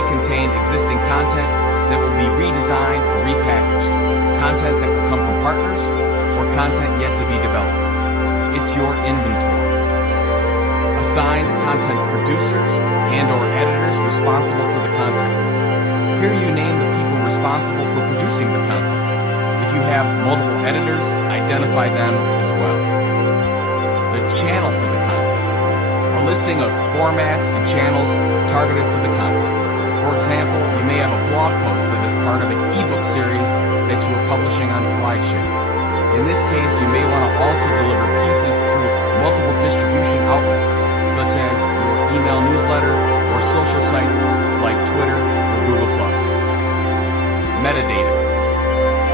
may contain existing content that will be redesigned or repackaged, content that will come from partners, or content yet to be developed. It's your inventory. Assigned content producers and/or editors responsible for the content. Here you name the people responsible for producing the content. If you have multiple editors, identify them as well. The channel for the content. A listing of formats and channels targeted for the content. For example, you may have a blog post that is part of an ebook series that you are publishing on SlideShare. In this case, you may want to also deliver pieces through multiple distribution outlets, such as your email newsletter or social sites like Twitter or Google+. Metadata.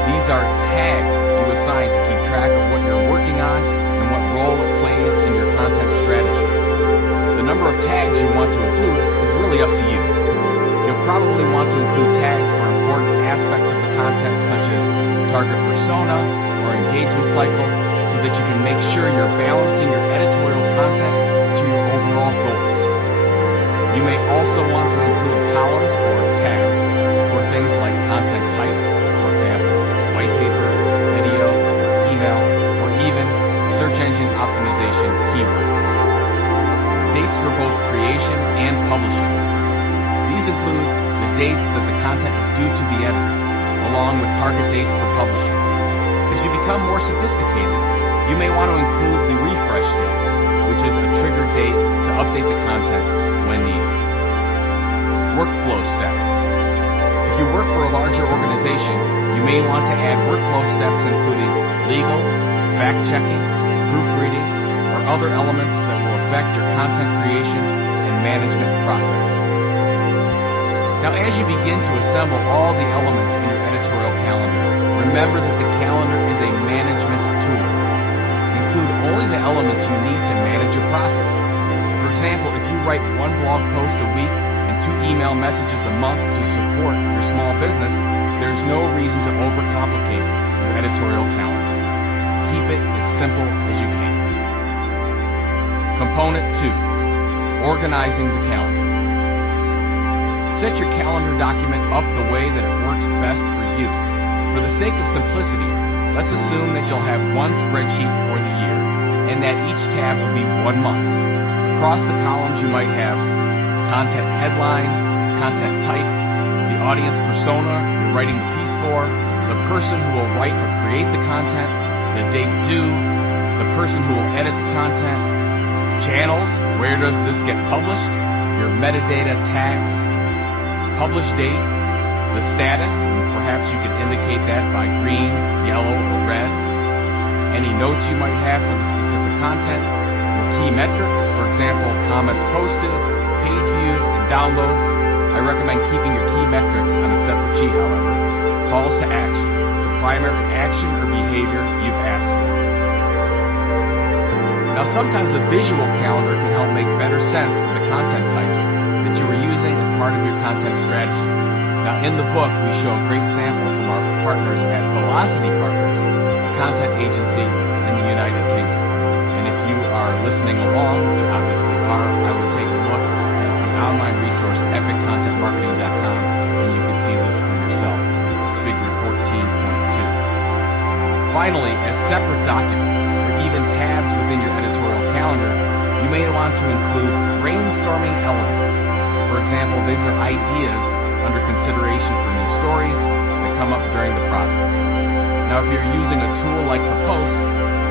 These are tags you assign to keep track of what you're working on and what role it plays in your content strategy. The number of tags you want to include is really up to you. You'll probably want to include tags for important aspects of the content, such as target persona or engagement cycle, so that you can make sure you're balancing your editorial content to your overall goals. You may also want to include columns or tags for things like content type, for example, white paper, video, email, or even search engine optimization keywords. Dates for both creation and publishing. These include the dates that the content is due to the editor, along with target dates for publishing. As you become more sophisticated, you may want to include the refresh date, which is a trigger date to update the content when needed. Workflow steps. If you work for a larger organization, you may want to add workflow steps including legal, fact-checking, proofreading, or other elements that will affect your content creation and management process. Now, as you begin to assemble all the elements in your editorial calendar, remember that the calendar is a management tool. Include only the elements you need to manage your process. For example, if you write one blog post a week and 2 email messages a month to support your small business, there's no reason to overcomplicate your editorial calendar. Keep it as simple as you can. Component 2, organizing the calendar. Set your calendar document up the way that it works best for you. For the sake of simplicity, let's assume that you'll have one spreadsheet for the year and that each tab will be 1 month. Across the columns you might have content headline, content type, the audience persona you're writing the piece for, the person who will write or create the content, the date due, the person who will edit the content, channels, where does this get published, your metadata tags, publish date, the status, and perhaps you can indicate that by green, yellow, or red, any notes you might have for the specific content, your key metrics, for example, comments posted, page views, and downloads. I recommend keeping your key metrics on a separate sheet, however. Calls to action, the primary action or behavior you've asked for. Now, sometimes a visual calendar can help make better sense of the content types that you are using as part of your content strategy. Now, in the book, we show a great sample from our partners at Velocity Partners, a content agency in the United Kingdom. And if you are listening along, which you obviously are, I would take a look at the online resource, epiccontentmarketing.com, and you can see this for yourself. It's figure 14.2. Finally, as separate documents, or even tabs within your editorial calendar, you may want to include brainstorming elements. For example, these are ideas under consideration for new stories that come up during the process. Now, if you're using a tool like the Post,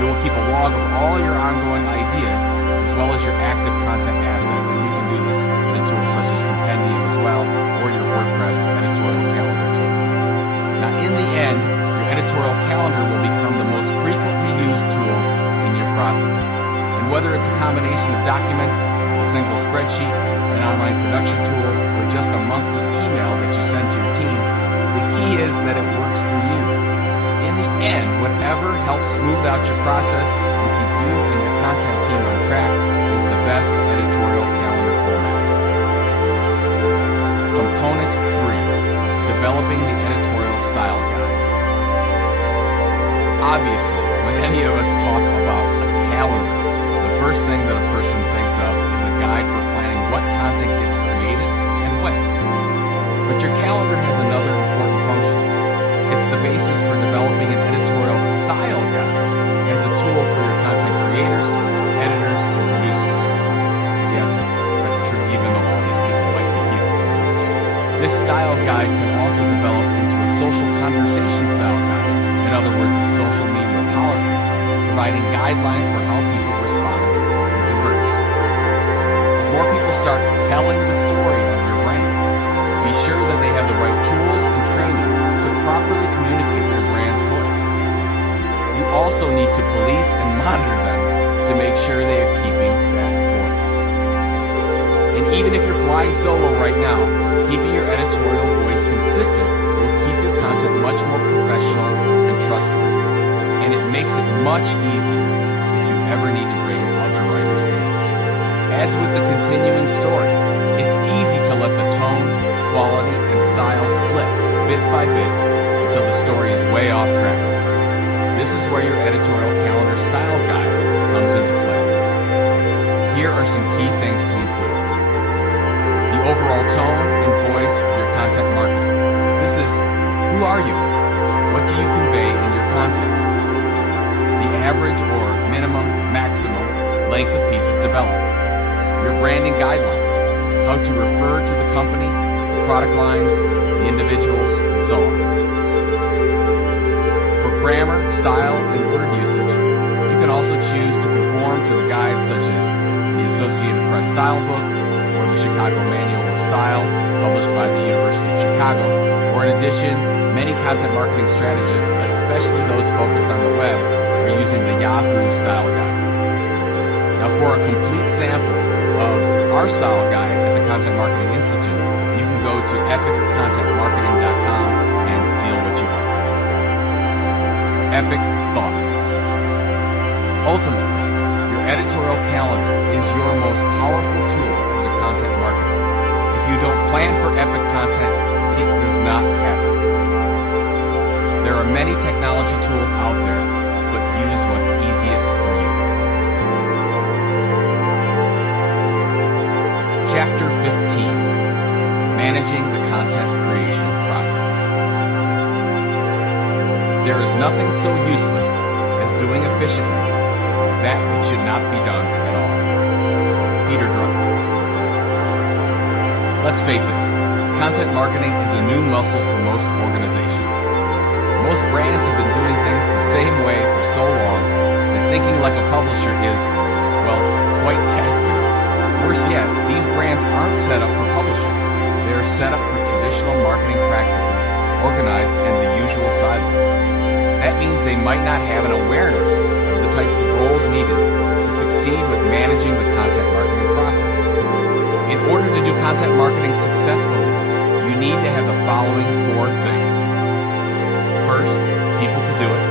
you will keep a log of all your ongoing ideas as well as your active content assets, and you can do this in a tool such as Compendium as well, or your WordPress editorial calendar tool. Now, in the end, your editorial calendar will become the most frequently used tool in your process. And whether it's a combination of documents, a single spreadsheet, an online production tool, or just a monthly email that you send to your team, the key is that it works for you. In the end, whatever helps smooth out your process and keep you and your content team on track is the best editorial calendar format. Component 3, developing the editorial style guide. Obviously, when any of us talk about a calendar, the first thing that a person thinks of is a guide for planning what content gets created and when. But your calendar has another important function. It's the basis for developing an editorial style guide as a tool for your content creators, editors, and producers. Yes, that's true even though all these people might be you. This style guide can also develop into a social conversation style guide, in other words, a social media policy, providing guidelines for how people respond and converge. As more people start telling the story of your brand, be sure that they have the right tools and training to properly communicate your brand's voice. You also need to police and monitor them to make sure they are keeping that voice. And even if you're flying solo right now, keeping your editorial voice consistent will keep your content much more professional and trustworthy. And it makes it much easier if you ever need to bring other writers in. As with the continuing story, it's easy to let the tone, quality, and style slip bit by bit until the story is way off track. This is where your editorial calendar style guide comes into play. Here are some key things to include. The overall tone and voice of your content marketing. This is, who are you? What do you convey in your content? The average or minimum, maximum length of pieces developed. Your branding guidelines. How to refer to the company, the product lines, the individuals, and so on. For grammar, style, and word usage, you can also choose to conform to the guides such as the Associated Press Style Book or the Chicago Manual of Style published by the University of Chicago. Or in addition, many content marketing strategists, especially those focused on the web, are using the Yahoo Style Guide. Now for a complete sample of our style guide at the Content Marketing Institute, you can go to epiccontentmarketing.com and steal what you want. Epic thoughts. Ultimately, your editorial calendar is your most powerful tool as a content marketer. If you don't plan for epic content, it does not happen. There are many technology tools out there, but use what's easiest for you. Chapter 15, Managing the Content Creation Process. There is nothing so useless as doing efficiently that which should not be done at all. Peter Drucker. Let's face it, content marketing is a new muscle for most organizations. Most brands have been doing things the same way for so long that thinking like a publisher is, well, quite taxing. Worse yet, these brands aren't set up for publishing. They are set up for traditional marketing practices, organized in the usual silos. That means they might not have an awareness of the types of roles needed to succeed with managing the content marketing process. In order to do content marketing successfully, you need to have the following 4 things. First, people to do it.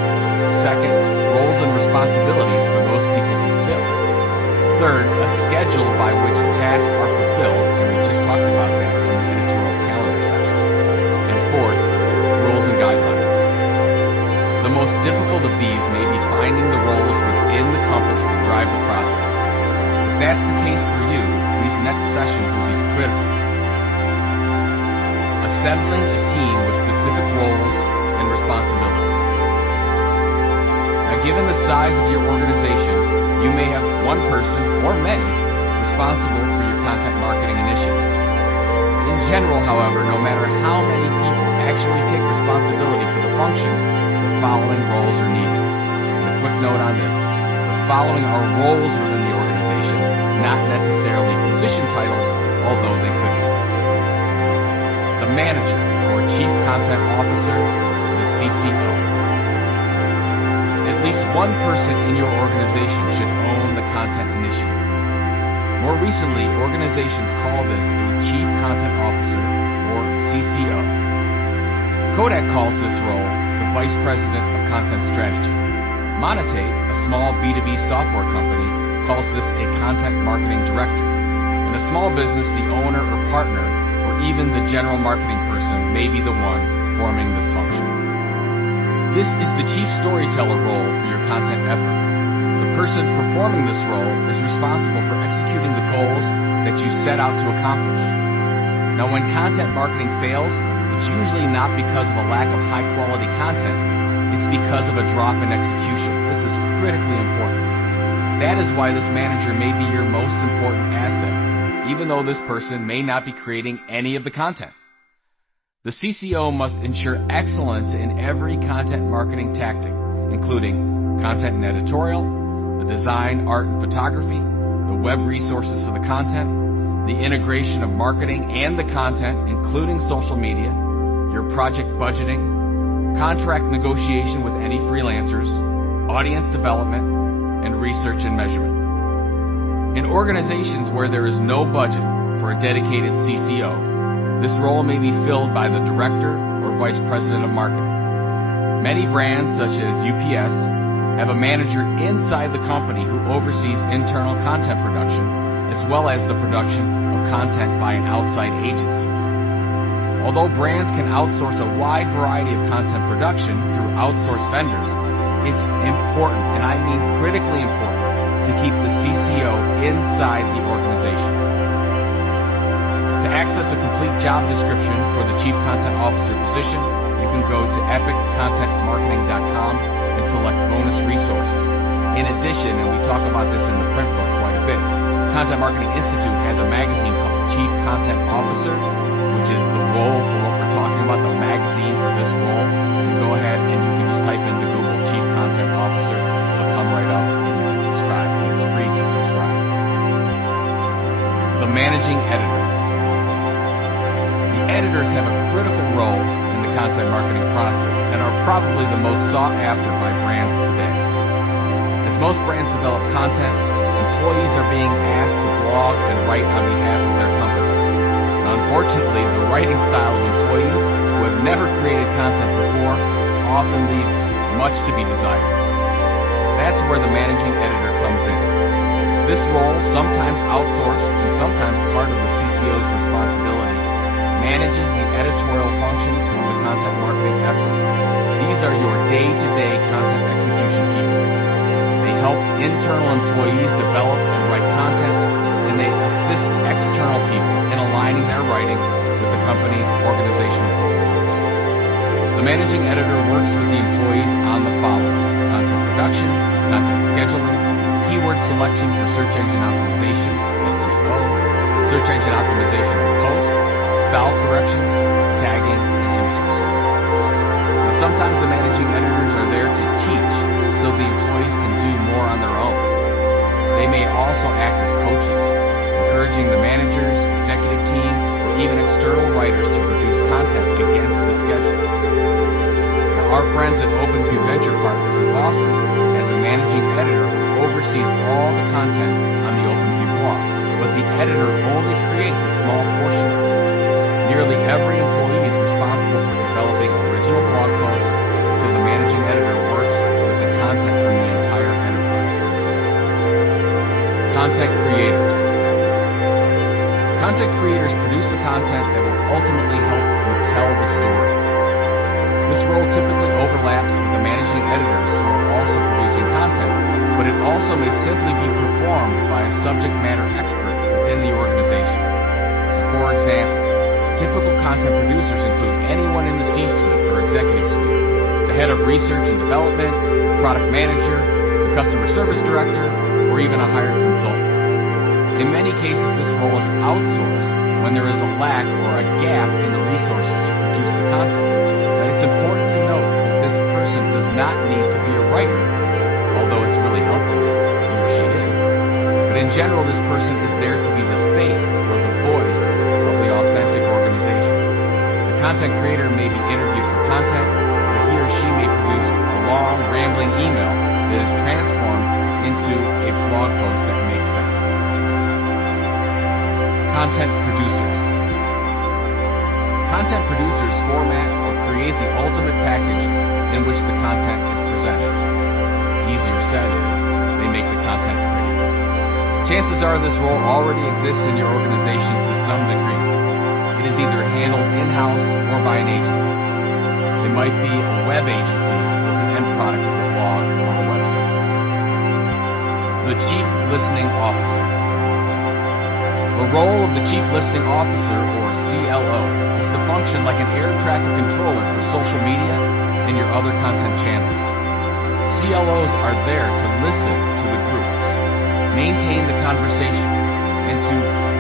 Second, roles and responsibilities for those people to fill. Third, a schedule by which tasks are fulfilled, and we just talked about that in the editorial calendar section. And fourth, rules and guidelines. The most difficult of these may be finding the roles within the company to drive the process. If that's the case for you, these next sessions will be critical. Assembling a team with specific roles and responsibilities. Now, given the size of your organization, you may have one person, or many, responsible for your content marketing initiative. In general, however, no matter how many people actually take responsibility for the function, the following roles are needed. And a quick note on this, the following are roles within the organization, not necessarily position titles, although they could be. The manager, or chief content officer, the CCO. At least one person in your organization should own the content initiative. More recently, organizations call this a Chief Content Officer, or CCO. Kodak calls this role the Vice President of Content Strategy. Monotate, a small B2B software company, calls this a Content Marketing Director. In a small business, the owner or partner, or even the general marketing person, may be the one performing this function. This is the chief storyteller role for your content effort. The person performing this role is responsible for executing the goals that you set out to accomplish. Now, when content marketing fails, it's usually not because of a lack of high-quality content. It's because of a drop in execution. This is critically important. That is why this manager may be your most important asset, even though this person may not be creating any of the content. The CCO must ensure excellence in every content marketing tactic, including content and editorial, the design, art, and photography, the web resources for the content, the integration of marketing and the content, including social media, your project budgeting, contract negotiation with any freelancers, audience development, and research and measurement. In organizations where there is no budget for a dedicated CCO, this role may be filled by the director or vice president of marketing. Many brands, such as UPS, have a manager inside the company who oversees internal content production, as well as the production of content by an outside agency. Although brands can outsource a wide variety of content production through outsourced vendors, it's important, and I mean critically important, to keep the CCO inside the organization. To access a complete job description for the Chief Content Officer position, you can go to epiccontentmarketing.com and select bonus resources. In addition, and we talk about this in the print book quite a bit, Content Marketing Institute has a magazine called Chief Content Officer, which is the role for what we're talking about, the magazine for this role. You go ahead and you can just type into Google Chief Content Officer. It'll come right up and you can subscribe. And it's free to subscribe. The Managing Editor. The editors have a critical role in the content marketing process and are probably the most sought after by brands today. As most brands develop content, employees are being asked to blog and write on behalf of their companies. Now, unfortunately, the writing style of employees who have never created content before often leaves much to be desired. That's where the managing editor comes in. This role, sometimes outsourced and sometimes part of the CCO's responsibility, manages the editorial functions of the content marketing effort. These are your day-to-day content execution people. They help internal employees develop and write content, and they assist external people in aligning their writing with the company's organizational goals. The managing editor works with the employees on the following: content production, content scheduling, keyword selection for search engine optimization, SEO, search engine optimization for posts, style corrections, tagging, and images. Now, sometimes the managing editors are there to teach so the employees can do more on their own. They may also act as coaches, encouraging the managers, executive team, or even external writers to produce content against the schedule. Now, our friends at OpenView Venture Partners in Boston has a managing editor who oversees all the content on the OpenView blog, but the editor only creates a small portion of it. Nearly every employee is responsible for developing original blog posts, so the managing editor works with the content from the entire enterprise. Content creators. Content creators produce the content that will ultimately help you tell the story. This role typically overlaps with the managing editors who are also producing content, but it also may simply be performed by a subject matter expert within the organization. For example, typical content producers include anyone in the C-suite or executive suite, the head of research and development, the product manager, the customer service director, or even a hired consultant. In many cases, this role is outsourced when there is a lack or a gap in the resources to produce the content. Now, it's important to note that this person does not need to be a writer, although it's really helpful if he or she is. But in general, this person is there to be the face or the voice of the authentic organization. The content creator may be interviewed for content, or he or she may produce a long, rambling email that is transformed into a blog post that makes sense. Content producers. Content producers format or create the ultimate package in which the content is presented. Easier said is, they make the content pretty. Chances are this role already exists in your organization to some degree. It is either handled in-house or by an agency. It might be a web agency if the end product is a blog or a website. The Chief Listening Officer. The role of the Chief Listening Officer, or CLO, is to function like an air traffic controller for social media and your other content channels. CLOs are there to listen to the groups, maintain the conversation, and to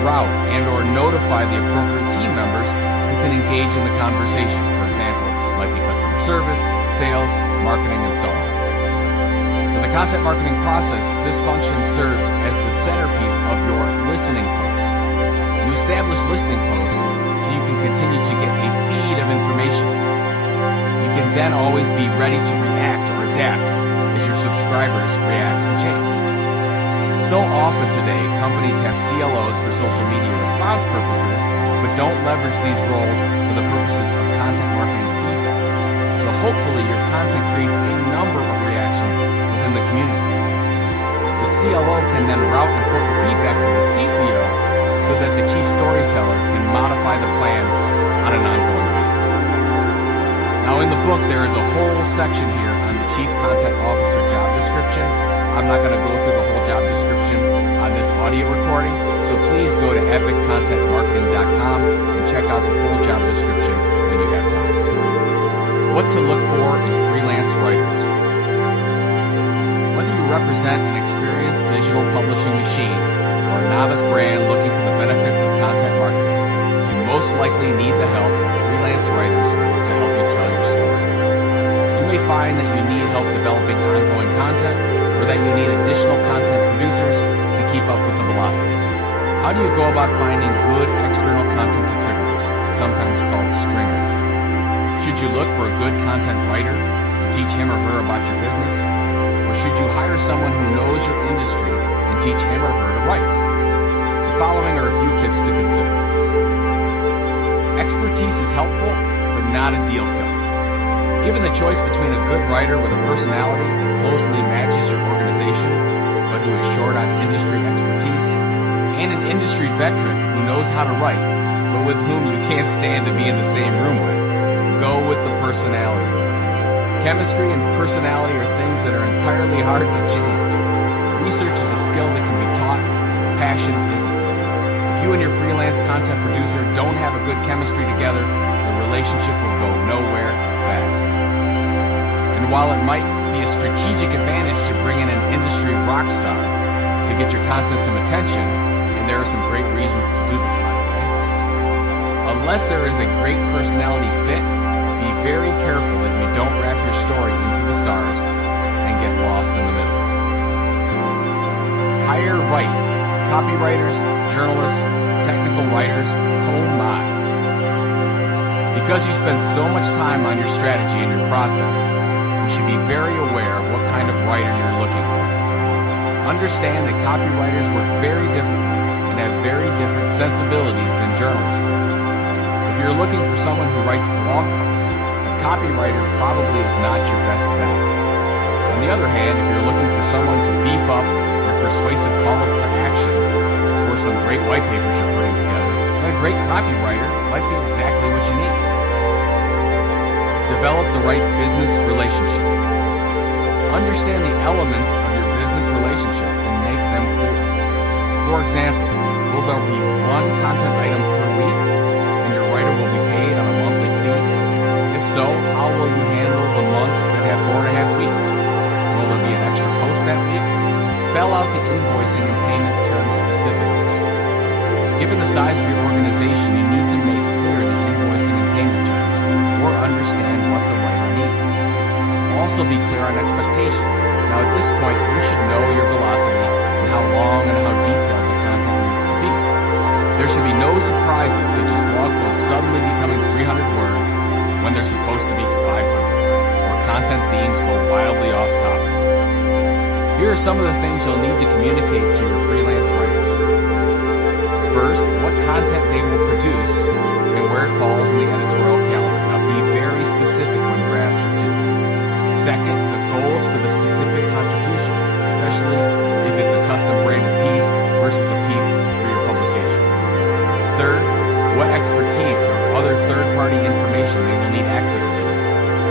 route and or notify the appropriate team members who can engage in the conversation. For example, might be customer service, sales, marketing, and so on. For the content marketing process, this function serves as the centerpiece of your listening posts. You establish listening posts so you can continue to get a feed of information. You can then always be ready to react or adapt as your subscribers react and change. So often today, companies have CLOs for social media response purposes, but don't leverage these roles for the purposes of content marketing feedback. So hopefully your content creates a number of reactions within the community. The CLO can then route important feedback to the CCO so that the chief storyteller can modify the plan on an ongoing basis. Now in the book there is a whole section here on the Chief Content Officer job description. I'm not going to go through the whole job description on this audio recording, so please go to epiccontentmarketing.com and check out the full job description when you have time. What to look for in freelance writers. Whether you represent an experienced digital publishing machine or a novice brand looking for the benefits of content marketing, you most likely need the help of freelance writers to help you tell your story. You may find that you need help developing ongoing content, or that you need additional content producers to keep up with the velocity. How do you go about finding good external content contributors, sometimes called stringers? Should you look for a good content writer to teach him or her about your business? Or should you hire someone who knows your industry and teach him or her to write? The following are a few tips to consider. Expertise is helpful, but not a deal killer. Given the choice between a good writer with a personality that closely matches your organization, but who is short on industry expertise, and an industry veteran who knows how to write, but with whom you can't stand to be in the same room with, go with the personality. Chemistry and personality are things that are entirely hard to change. Research is a skill that can be taught, passion isn't. If you and your freelance content producer don't have a good chemistry together, the relationship will go nowhere fast. And while it might be a strategic advantage to bring in an industry rock star to get your content some attention, and there are some great reasons to do this, by the way, unless there is a great personality fit, be very careful that you don't wrap your story into the stars and get lost in the middle. Hire right. Copywriters, journalists, technical writers, oh my. Because you spend so much time on your strategy and your process, you should be very aware of what kind of writer you're looking for. Understand that copywriters work very differently and have very different sensibilities than journalists do. If you're looking for someone who writes blog posts, a copywriter probably is not your best bet. On the other hand, if you're looking for someone to beef up your persuasive calls to action or some great white papers you're putting together, then a great copywriter might be exactly what you need. Develop the right business relationship. Understand the elements of your business relationship and make them clear. For example, will there be one content item per week and your writer will be paid on a monthly fee? If so, how will you handle the months that have 4.5 weeks? Will there be an extra post that week? Spell out the invoicing and payment terms specifically. Given the size of your organization, you need to make clear the invoicing and payment terms or understand what the writer needs. Also be clear on expectations. Now at this point, you should know your velocity and how long and how detailed the content needs to be. There should be no surprises such as blog posts suddenly becoming 300 words when they're supposed to be 500, or content themes go wildly off topic. Here are some of the things you'll need to communicate to your freelance writers. First, what content they will produce and where it falls in the editorial calendar. Now be very specific when drafts are due. Second, the goals for the specific contributions, especially if it's a custom branded piece versus a piece for your publication. Third, what expertise or other third-party information they will need access to.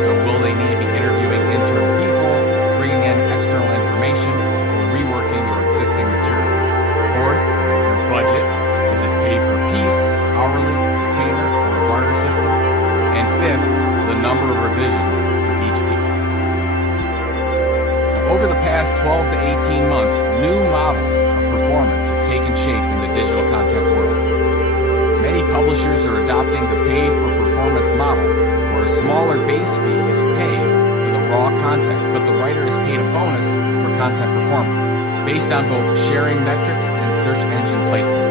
So will they need to be interviewing internal people, bringing in external information, or reworking your existing material? Fourth, your budget. Is over the past 12 to 18 months, new models of performance have taken shape in the digital content world. Many publishers are adopting the pay-for-performance model, where a smaller base fee is paid for the raw content, but the writer is paid a bonus for content performance, based on both sharing metrics and search engine placement.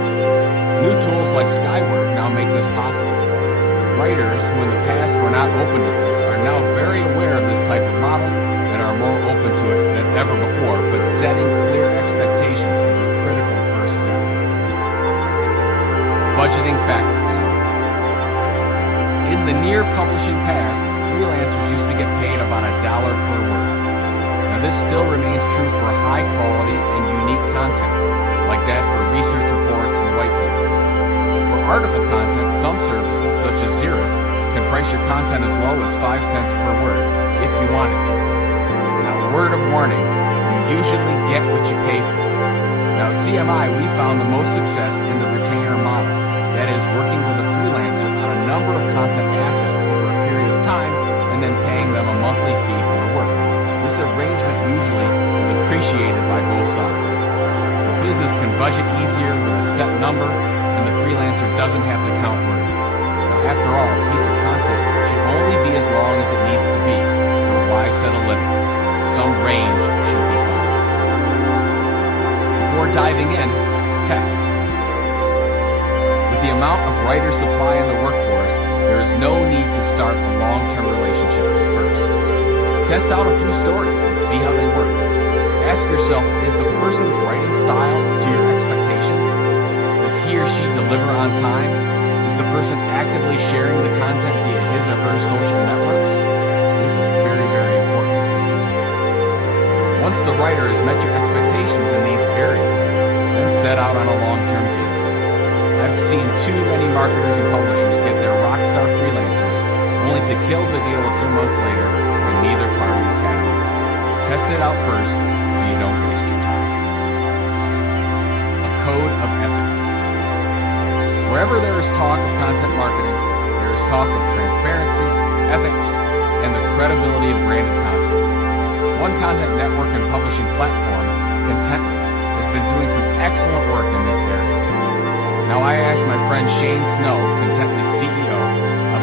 New tools like Skyward now make this possible. Writers who in the past were not open to this are now very aware of this type of model and are more open to it than ever before, but setting clear expectations is a critical first step. Budgeting factors. In the near publishing past, freelancers used to get paid about $1 per word. Now this still remains true for high quality and unique content, like that for research reports and white papers. For article content, some services, such as Xeris, can price your content as low as 5 cents per word, if you wanted to. Now, word of warning, you usually get what you pay for. Now, at CMI, we found the most success in the retainer model, that is, working with a freelancer on a number of content assets over a period of time, and then paying them a monthly fee for the work. This arrangement usually is appreciated by both sides. The business can budget easier with a set number, and the freelancer doesn't have to count words. Now, after all, a piece of content should only be as long as it needs to be, so why set a limit? Some range should be found. Before diving in, test. With the amount of writer supply in the workforce, there is no need to start a long-term relationship at first. Test out a few stories and see how they work. Ask yourself, is the person's writing style to your expectations? Does he or she deliver on time? Is the person actively sharing the content via his or her social networks? This is very, very important. Once the writer has met your expectations in these areas, then set out on a long-term deal. I've seen too many marketers and publishers get their rockstar freelancers only to kill the deal a few months later when neither party is happy. Test it out first so you don't waste your time. A code of ethics. Wherever there is talk of content marketing, there is talk of transparency, ethics, and the credibility of branded content. One content network and publishing platform, Contently, has been doing some excellent work in this area. Now I asked my friend Shane Snow, Contently's CEO,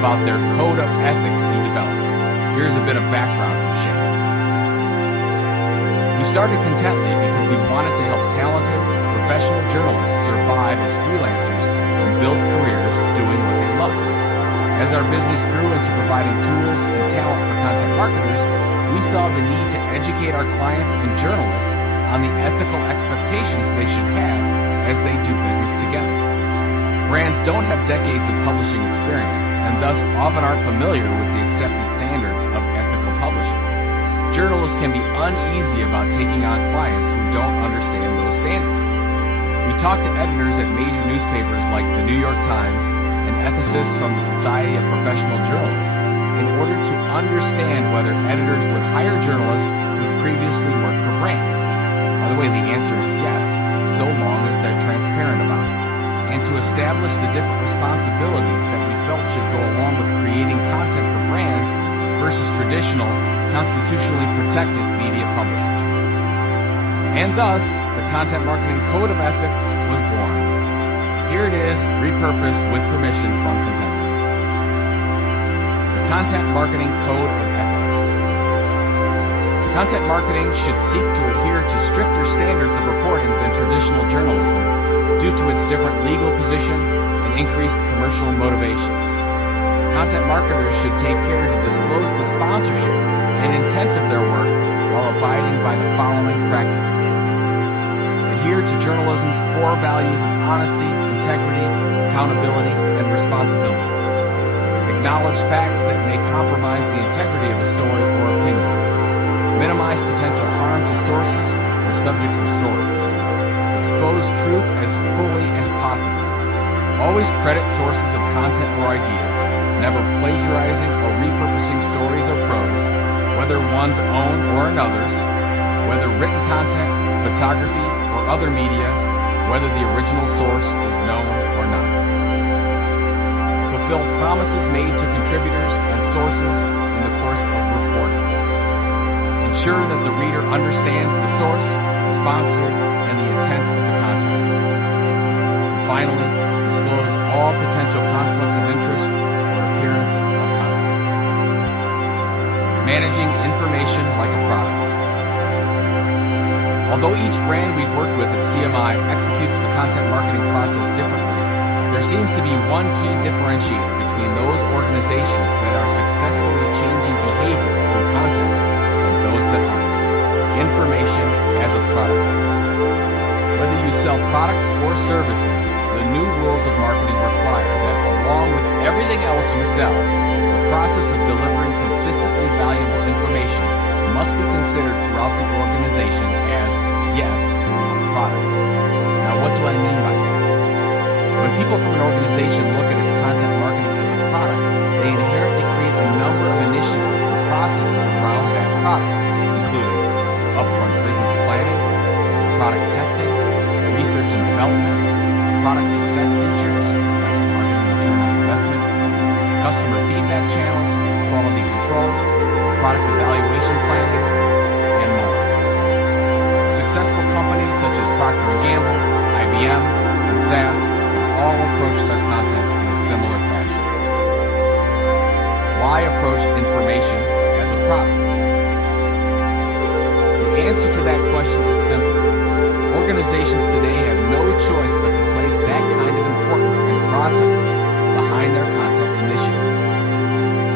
about their code of ethics he developed. Here's a bit of background from Shane. We started Contently because we wanted to help talented, professional journalists survive as freelancers and build careers doing what they love. As our business grew into providing tools and talent for content marketers, we saw the need to educate our clients and journalists on the ethical expectations they should have as they do business together. Brands don't have decades of publishing experience and thus often aren't familiar with the accepted standards of ethical publishing. Journalists can be uneasy about taking on clients who don't understand those standards. We talked to editors at major newspapers like the New York Times and ethicists from the Society of Professional Journalists in order to understand whether editors would hire journalists who previously worked for brands. By the way, the answer is yes, so long as they're transparent about it. And to establish the different responsibilities that we felt should go along with creating content for brands versus traditional, constitutionally protected media publishers. And thus, the Content Marketing Code of Ethics was born. Here it is, repurposed with permission from Contently. The Content Marketing Code of Ethics. Content marketing should seek to adhere to stricter standards of reporting than traditional journalism due to its different legal position and increased commercial motivations. Content marketers should take care to disclose the sponsorship and intent of their work while abiding by the following practices. Adhere to journalism's core values of honesty, integrity, accountability, and responsibility. Acknowledge facts that may compromise the integrity of a story or opinion. Minimize potential harm to sources or subjects of stories. Expose truth as fully as possible. Always credit sources of content or ideas, never plagiarizing or repurposing stories or prose, whether one's own or another's, whether written content, photography, or other media, whether the original source is known or not. Fulfill promises made to contributors and sources in the course of reporting. And Ensure that the reader understands the source, the sponsor, and the intent of the content. And finally, disclose all potential conflicts of interest or appearance of content. Managing information like a product. Although each brand we've worked with at CMI executes the content marketing process differently, there seems to be one key differentiator between those organizations that are successfully changing behavior through content and those that aren't. Information as a product. Whether you sell products or services, the new rules of marketing require that along with everything else you sell, the process of delivering consistently valuable information must be considered throughout the organization as, yes, a product. Now, what do I mean by that? When people from an organization look at its content marketing as a product, they inherently create a number of initiatives and processes around that product, including upfront business planning, product testing, research and development, product success features like marketing return on investment, customer feedback channels, quality control, product evaluation planning, and more. Successful companies such as Procter & Gamble, IBM, and SAS have all approached their content in a similar fashion. Why approach information as a product? The answer to that question is simple. Organizations today have no choice but to place that kind of importance and processes behind their content initiatives.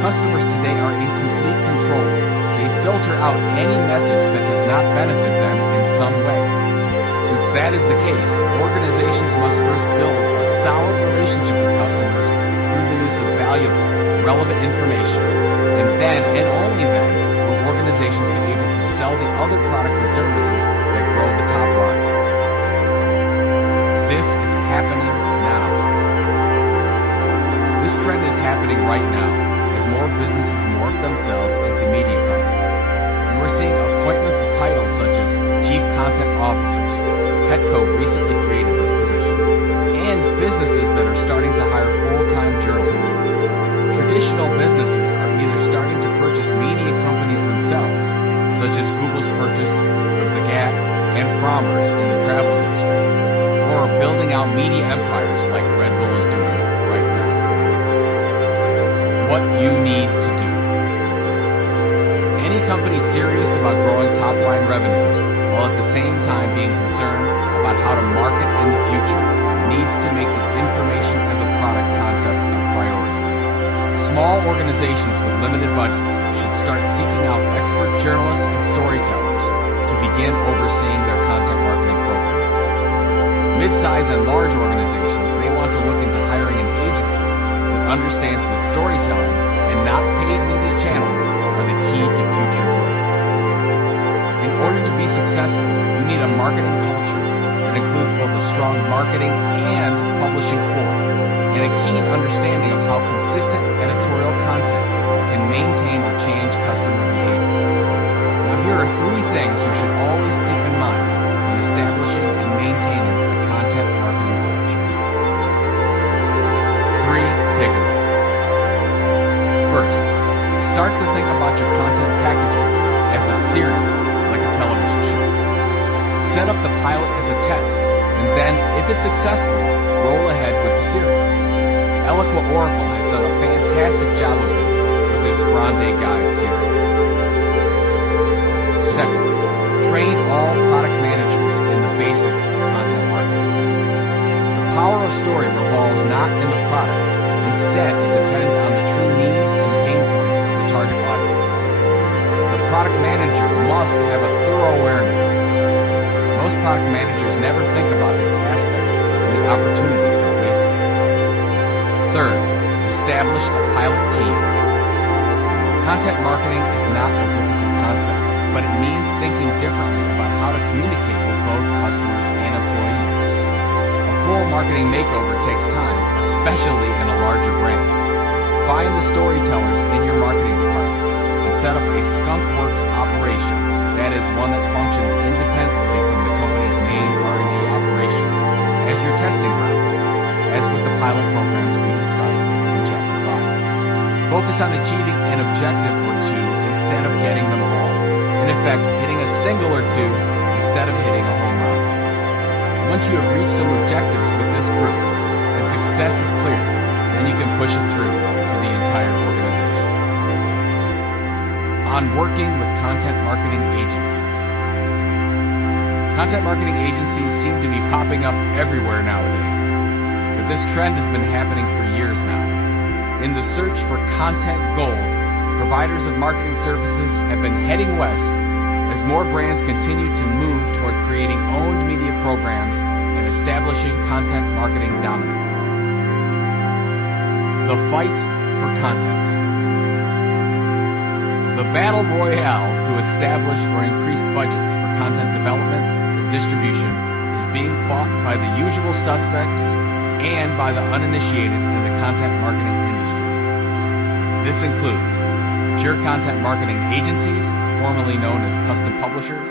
Customers today are in complete control. They filter out any message that does not benefit them in some way. Since that is the case, organizations must first build a solid relationship with customers through the use of valuable, relevant information, and then, and only then, will organizations be able to sell the other products and services that grow the top line. This is happening now. This trend is happening right now as more businesses morph themselves into media companies. And we're seeing appointments of titles such as Chief Content Officers. Petco recently created this position. And businesses that are starting to hire full-time journalists. Traditional businesses are either starting to purchase media companies themselves, such as Google's purchase of Zagat and Frommer's in the travel industry, or building out media empires like Red Bull is doing right now. What you need to do. Any company serious about growing top-line revenues, while at the same time being concerned about how to market in the future, needs to make the information as a product concept a priority. Small organizations with limited budgets should start seeking out expert journalists and storytellers to begin overseeing their content marketing program. Mid-size and large organizations may want to look into hiring an agency that understands that storytelling and not paid media channels are the key to future growth. In order to be successful, you need a marketing culture that includes both a strong marketing and publishing core, and a keen understanding of how consistent editorial content can maintain or change customer behavior. Now, here are 3 things you should always keep in mind when establishing and maintaining a content marketing culture. 3 takeaways. First, start to think about your content packages as a series, like a television show. Set up the pilot as a test, and then, if it's successful, roll ahead with the series. Eloqua Oracle has done a fantastic job of this with its Grande Guide series. Second, train all product managers in the basics of content marketing. The power of story revolves not in the product. Instead, it depends on the true needs and pain points of the target audience. The product manager must have a thorough awareness of this. Most product managers never think about this aspect, and the opportunities are wasted. Third, establish a pilot team. Content marketing is not a difficult concept, but it means thinking differently about how to communicate with both customers and employees. A full marketing makeover takes time, especially in a larger brand. Find the storytellers in your marketing department and set up a skunkworks operation, that is, one that functions independently from the company's main R&D operation, as your testing ground, as with the pilot programs we discussed in Chapter 5. Focus on achieving an objective or 2 instead of getting them all. In effect, hitting a single or two instead of hitting a home run. Once you have reached some objectives with this group and success is clear, then you can push it through to the entire organization. On working with content marketing agencies. Content marketing agencies seem to be popping up everywhere nowadays, but this trend has been happening for years now. In the search for content gold, providers of marketing services have been heading west as more brands continue to move toward creating owned media programs and establishing content marketing dominance. The fight for content. The battle royale to establish or increase budgets for content development and distribution is being fought by the usual suspects and by the uninitiated in the content marketing industry. This includes pure content marketing agencies, formerly known as custom publishers,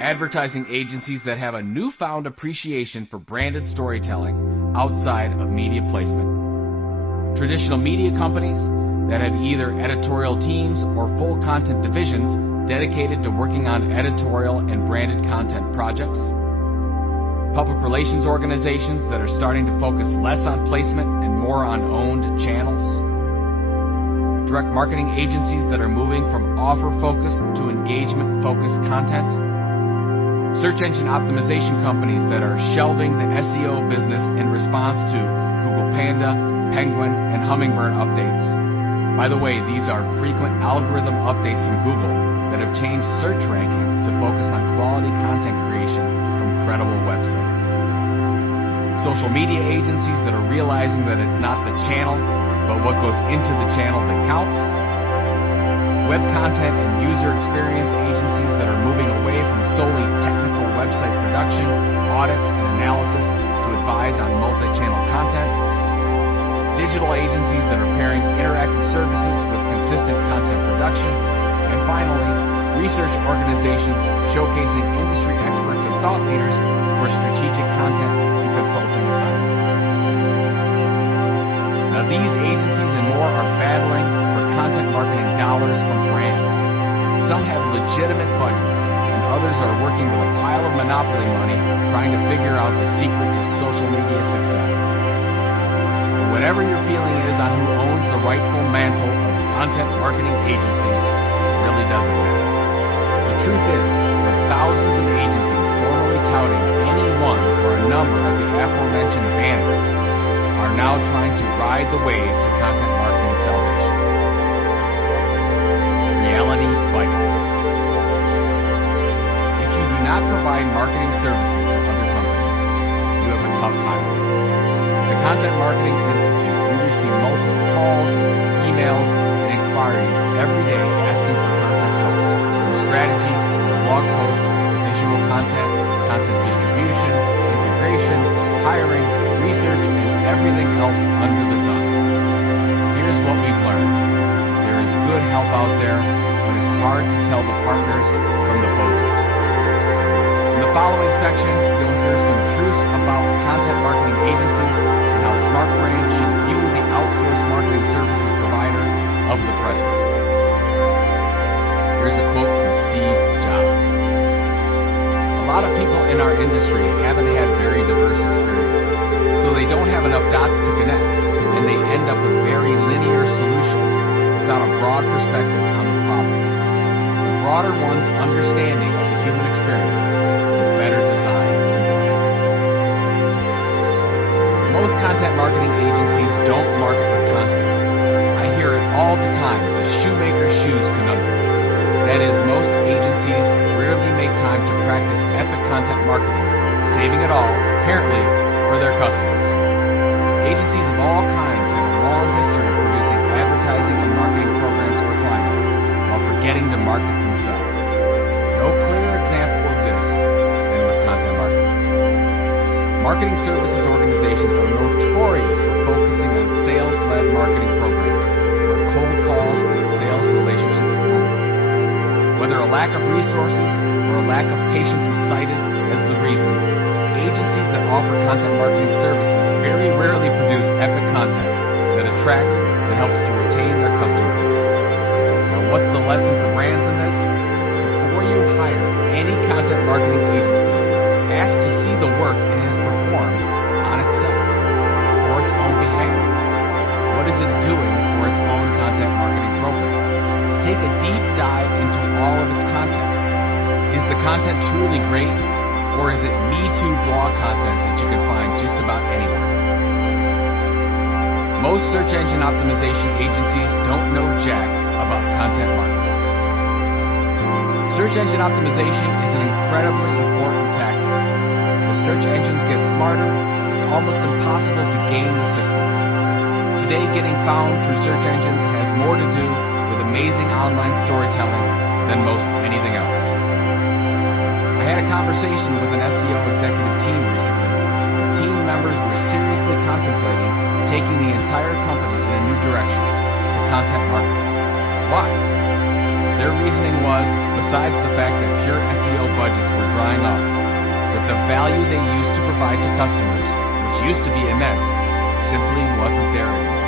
advertising agencies that have a newfound appreciation for branded storytelling outside of media placement, traditional media companies that have either editorial teams or full content divisions dedicated to working on editorial and branded content projects, public relations organizations that are starting to focus less on placement and more on owned channels, direct marketing agencies that are moving from offer-focused to engagement-focused content, search engine optimization companies that are shelving the SEO business in response to Google Panda, Penguin, and Hummingbird updates. By the way, these are frequent algorithm updates from Google that have changed search rankings to focus on quality content creation from credible websites. Social media agencies that are realizing that it's not the channel, but what goes into the channel that counts. Web content and user experience agencies that are moving away from solely technical website production, audits, and analysis to advise on multi-channel content. Digital agencies that are pairing interactive services with consistent content production. And finally, research organizations showcasing industry experts and thought leaders for strategic content and consulting assignments. Now, these agencies and more are battling for content marketing dollars from brands. Some have legitimate budgets, and others are working with a pile of monopoly money trying to figure out the secret to social media success. Whatever your feeling is on who owns the rightful mantle of content marketing agencies really doesn't matter. The truth is that thousands of agencies formerly touting any one or a number of the aforementioned banners are now trying to ride the wave to content marketing salvation. Reality bites. If you do not provide marketing services for other companies, you have a tough time. The Content Marketing Institute, we receive multiple calls, emails, and inquiries every day asking for content help, from strategy to blog posts to visual content, content distribution, integration, hiring, research, and everything else under the sun. Here's what we've learned. There is good help out there, but it's hard to tell the partners from the posers. In the following sections, you'll hear some truths about content marketing agencies and how smart brands should view the outsourced marketing services provider of the present. Here's a quote from Steve Jobs. A lot of people in our industry haven't had very diverse experiences, so they don't have enough dots to connect, and they end up with very linear solutions without a broad perspective on the problem. The broader one's understanding of the human experience, the better design and plan. Most content marketing agencies don't market with content. I hear it all the time, the shoemaker's shoes conundrum. That is, most agencies rarely make time to practice epic content marketing, saving it all, apparently, for their customers. Agencies of all kinds have a long history of producing advertising and marketing programs for clients while forgetting to market themselves. No clearer example of this than with content marketing. Marketing services organizations are notorious for focusing on sales-led marketing programs where cold calls and sales relationships are formed. Whether a lack of resources or a lack of patience is cited as the reason, agencies that offer content marketing services very rarely produce epic content that attracts and helps to retain their customer base. Now, what's the lesson for brands in this? Before you a deep dive into all of its content. Is the content truly great, or is it Me Too blog content that you can find just about anywhere? Most search engine optimization agencies don't know jack about content marketing. Search engine optimization is an incredibly important tactic. As search engines get smarter, it's almost impossible to game the system. Today, getting found through search engines has more to do with amazing online storytelling than most anything else. I had a conversation with an SEO executive team recently. The team members were seriously contemplating taking the entire company in a new direction to content marketing. Why? Their reasoning was, besides the fact that pure SEO budgets were drying up, that the value they used to provide to customers, which used to be immense, simply wasn't there anymore.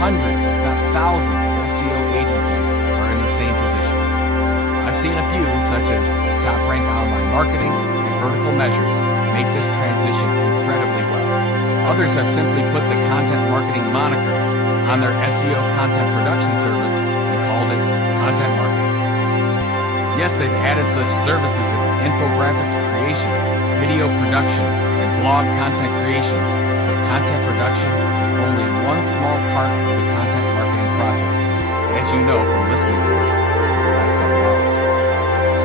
Hundreds, if not thousands, of SEO agencies are in the same position. I've seen a few, such as Top Rank Online Marketing and Vertical Measures, make this transition incredibly well. Others have simply put the content marketing moniker on their SEO content production service and called it content marketing. Yes, they've added such services as infographics creation, video production, and blog content creation, but content production is only one small part of the content marketing process, as you know from listening to this for the last couple hours.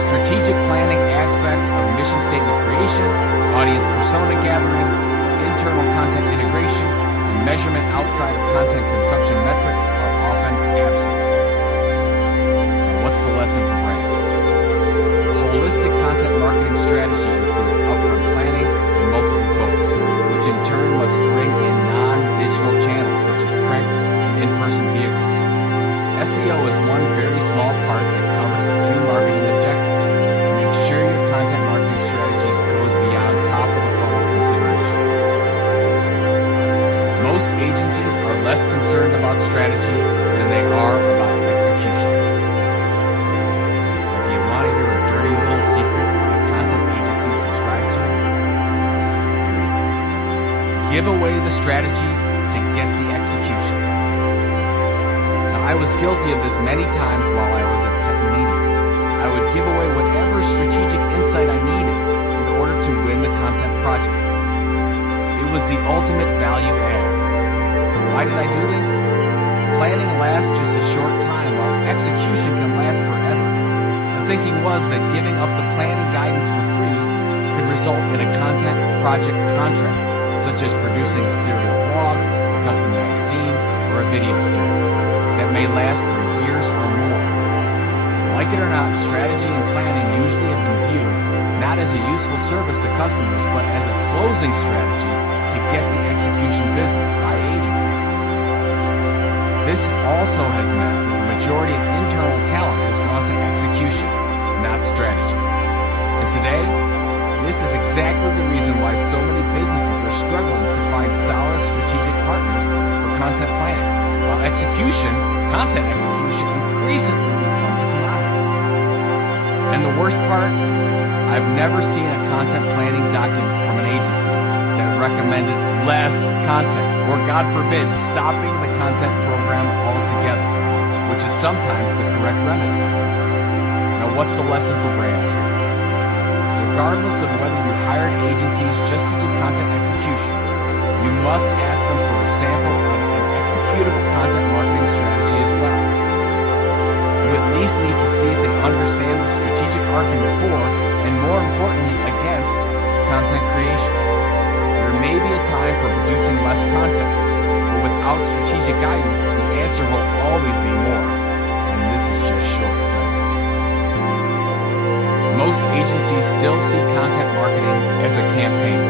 Strategic planning aspects of mission statement creation, audience persona gathering, internal content integration, and measurement outside of content consumption metrics are often absent. Now, what's the lesson for brands? A holistic content marketing strategy includes upfront planning and multiple goals, which in turn must bring in non-digital channels such as print and in-person vehicles. SEO is one very small part that covers a few marketing objectives. Make sure your content marketing strategy goes beyond top-of-the-funnel considerations. Most agencies are less concerned about strategy than they are about execution. Do you want to hear a dirty little secret that content agencies subscribe to? Here it is. Give away the strategy to get the execution. I was guilty of this many times while I was at Pet Media. I would give away whatever strategic insight I needed in order to win the content project. It was the ultimate value add. Why did I do this? Planning lasts just a short time while execution can last forever. The thinking was that giving up the planning guidance for free could result in a content project contract, such as producing a serial blog, a custom magazine, or a video series that may last for years or more. Like it or not, strategy and planning usually have been viewed not as a useful service to customers, but as a closing strategy to get the execution business by agencies. This also has meant that the majority of internal talent has gone to execution, not strategy. And today, this is exactly the reason why so many businesses are struggling to find solid strategic partners for content planning, while content execution increasingly becomes a commodity. And the worst part, I've never seen a content planning document from an agency that recommended less content, or God forbid, stopping the content program altogether, which is sometimes the correct remedy. Now, what's the lesson for brands here? Regardless of whether you hired agencies just to do content execution, you must ask them for a sample of an executable content marketing strategy as well. You at least need to see if they understand the strategic argument for, and more importantly, against, content creation. There may be a time for producing less content, but without strategic guidance, the answer will always be more, and this is just short-sighted. Most agencies still see content marketing as a campaign.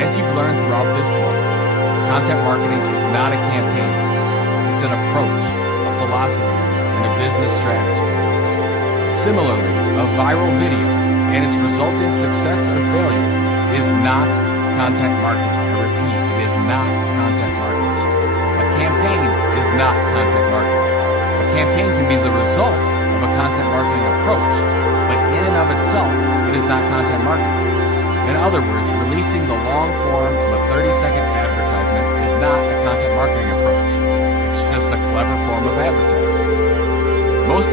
As you've learned throughout this book, content marketing is not a campaign. It's an approach, a philosophy, and a business strategy. Similarly, a viral video and its resulting success or failure is not content marketing. I repeat, it is not content marketing. A campaign is not content marketing. A campaign can be the result of a content marketing approach, but in and of itself, it is not content marketing. In other words, releasing the long form of a 30-second advertisement is not a content marketing approach. It's just a clever form of advertising.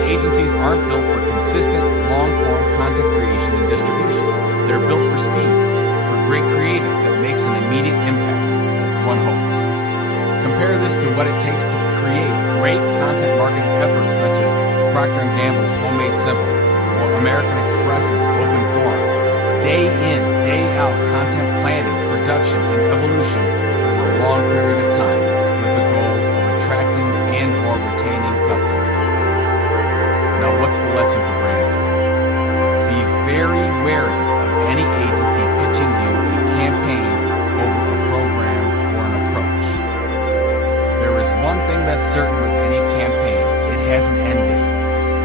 agencies aren't built for consistent, long-form content creation and distribution. They're built for speed, for great creative that makes an immediate impact, one hopes. Compare this to what it takes to create great content marketing efforts such as Procter & Gamble's Homemade Simple or American Express's Open Forum. Day in, day out content planning, production, and evolution over a long period of time with the goal of attracting and or retaining customers. Now what's the lesson for brands here? Be very wary of any agency pitching you a campaign over a program or an approach. There is one thing that's certain with any campaign: it has an end date.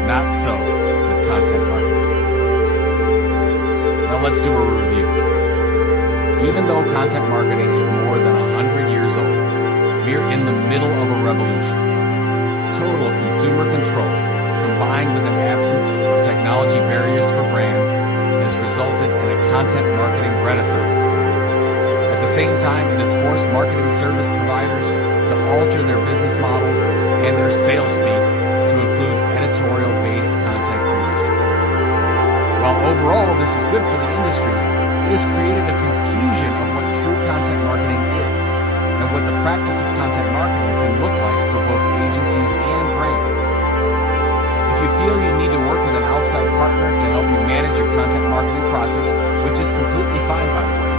Not so with content marketing. Now let's do a review. Even though content marketing is more than 100 years old, we are in the middle of a revolution. Total consumer control, combined with an absence of technology barriers for brands, has resulted in a content marketing renaissance. At the same time, it has forced marketing service providers to alter their business models and their sales speak to include editorial-based content creation. While overall this is good for the industry, it has created a confusion of what true content marketing is and what the practice of content marketing can look like for both agencies and brands. If you feel you need to work with an outside partner to help you manage your content marketing process, which is completely fine by the way,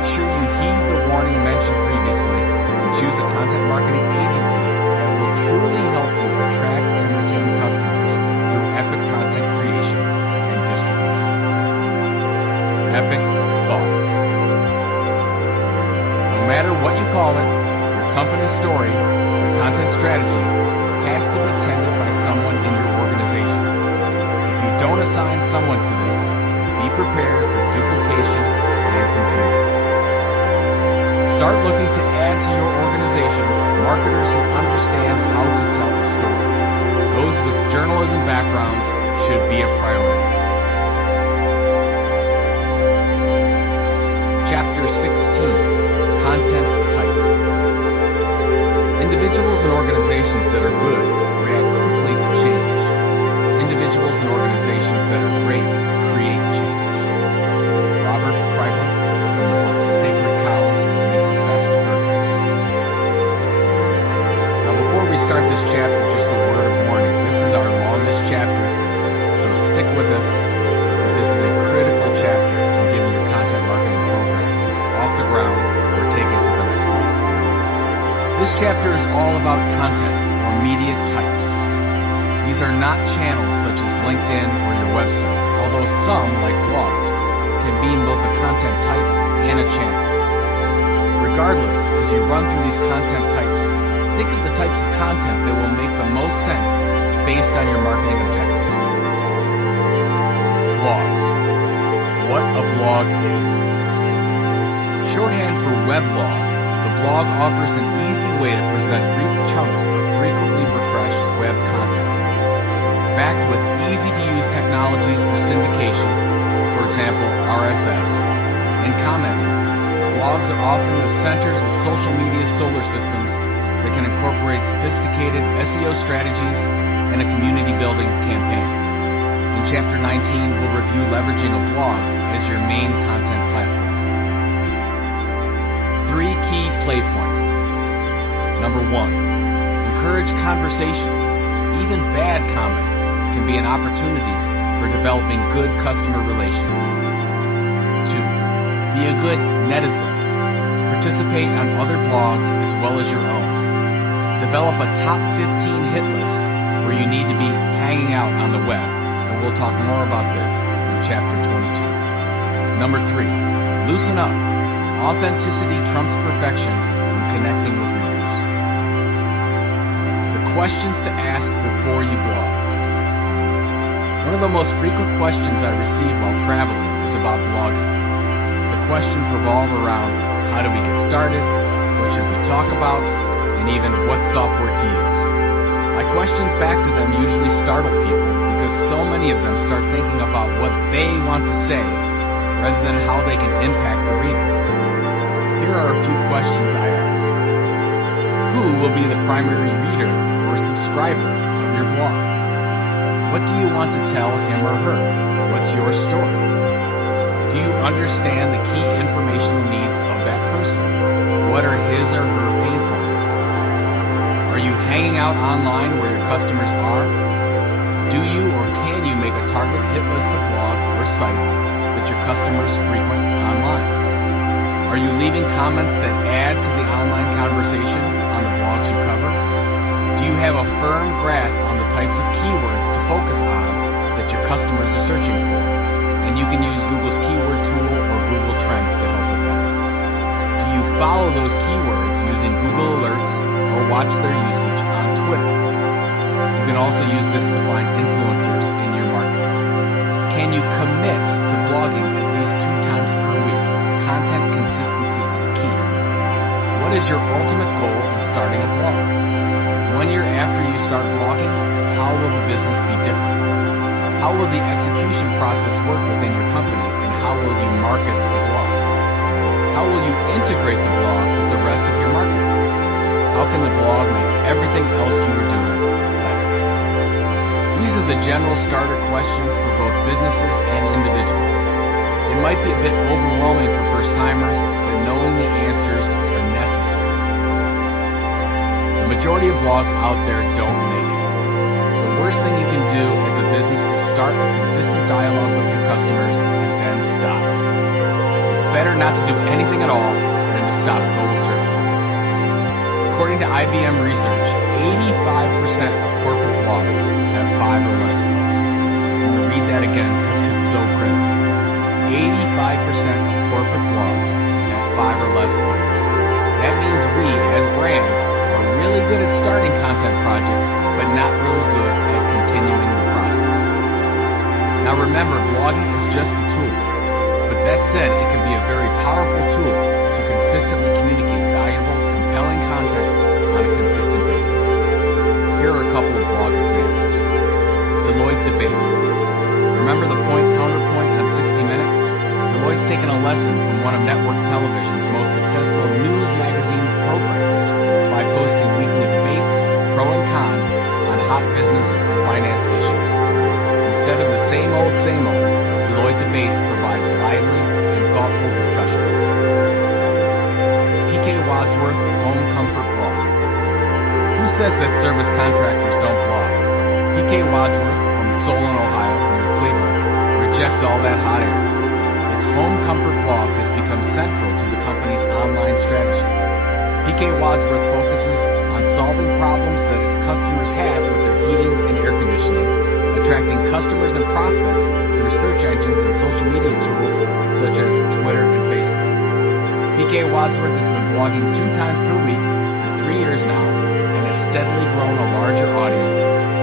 make sure you heed the warning mentioned previously and choose a content marketing agency that will truly help you attract and retain customers through epic content creation and distribution. Epic thoughts. No matter what you call it, your company's story, your content strategy has to be tended by someone in your organization. If you don't assign someone to this, be prepared for duplication and confusion. Start looking to add to your organization marketers who understand how to tell a story. Those with journalism backgrounds should be a priority. Chapter 16, Content Types. Individuals and organizations that are good react quickly to change. Individuals and organizations that are great create change. Robert Kramer from the book Sacred Cows and the Best Burgers. Now before we start this chapter, just a word of warning. This is our longest chapter, so stick with us. This is a critical chapter in getting your content marketing program off the ground or taken to the next level. This chapter is all about content or media types. These are not channels such as LinkedIn or your website, although some, like blogs, can mean both a content type and a channel. Regardless, as you run through these content types, think of the types of content that will make the most sense based on your marketing objectives. Blogs. What a blog is. Shorthand for weblog, the blog offers an easy way to present brief chunks of frequently refreshed web content. Backed with easy-to-use technologies for syndication, for example, RSS, and commenting, blogs are often the centers of social media solar systems that can incorporate sophisticated SEO strategies and a community-building campaign. In Chapter 19, we'll review leveraging a blog as your main content platform. 3 key play points. Number 1, encourage conversations. Even bad comments can be an opportunity for developing good customer relations. 2, be a good netizen. Participate on other blogs as well as your own. Develop a top 15 hit list where you need to be hanging out on the web, and we'll talk more about this in Chapter 22. Number 3, loosen up. Authenticity trumps perfection when connecting with readers. The questions to ask before you blog. One of the most frequent questions I receive while traveling is about blogging. The questions revolve around how do we get started, what should we talk about, and even what software to use. My questions back to them usually startle people because so many of them start thinking about what they want to say rather than how they can impact the reader. Here are a few questions I ask. Who will be the primary reader or subscriber of your blog? What do you want to tell him or her? What's your story? Do you understand the key informational needs of that person? What are his or her pain points? Are you hanging out online where your customers are? Do you or can you make a target hit list of blogs or sites that your customers frequent online? Are you leaving comments that add to the online conversation on the blogs you cover? Do you have a firm grasp on the types of keywords to focus on that your customers are searching for? And you can use Google's keyword tool or Google Trends to help with that. Do you follow those keywords using Google Alerts or watch their usage on Twitter? You can also use this to find influencers in your market. Can you commit to blogging at least 2 times per week? Content consistency is key. What is your ultimate goal in starting a blog? 1 year after you start blogging, how will the business be different? How will the execution process work within your company, and how will you market the blog? How will you integrate the blog with the rest of your marketing? How can the blog make everything else you are doing better? These are the general starter questions for both businesses and individuals. It might be a bit overwhelming for first-timers, but knowing the answers are necessary. The majority of blogs out there don't make it. The worst thing you can do as a business is start a consistent dialogue with your customers and then stop. It's better not to do anything at all than to stop cold turkey. According to IBM research, 85% of corporate blogs have 5 or less posts. I'm going to read that again because it's so critical. 85% of corporate blogs have 5 or less posts. That means we, as brands, are really good at starting content projects, but not really good at continuing the process. Now remember, blogging is just a tool. But that said, it can be a very powerful tool to consistently communicate valuable, compelling content on a consistent basis. Here are a couple of blog examples. Deloitte Debates. Remember the point-counterpoint on 60 Minutes? Deloitte's taken a lesson from one of network television's most successful news magazine programs by posting weekly debates, pro and con, on hot business and finance issues. Instead of the same old, Deloitte Debates provides lively and thoughtful discussions. P.K. Wadsworth Home Comfort Blog. Who says that service contractors don't blog? P.K. Wadsworth from Solon, Ohio, near Cleveland, rejects all that hot air. Its home comfort blog has become central to the company's online strategy. P.K. Wadsworth focuses on solving problems that its customers have with their heating and air conditioning, attracting customers and prospects through search engines and social media tools such as Twitter and Facebook. P.K. Wadsworth has been blogging 2 times per week for 3 years now and has steadily grown a larger audience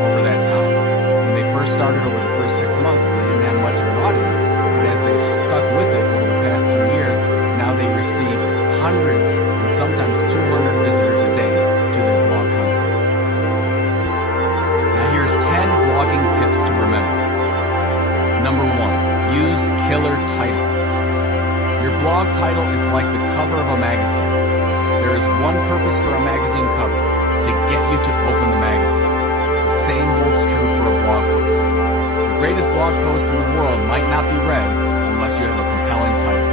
over that time. When they first started over the first 6 months, they didn't have much of an audience, but as they've stuck with it over the past 3 years, now they receive hundreds and sometimes 200 visitors a day to their blog content. Now here's 10 blogging tips to remember. Number 1, use killer titles. Your blog title is like the cover of a magazine. There is one purpose for a magazine cover, to get you to open the magazine. The same holds true for a blog post. The greatest blog post in the world might not be read unless you have a compelling title.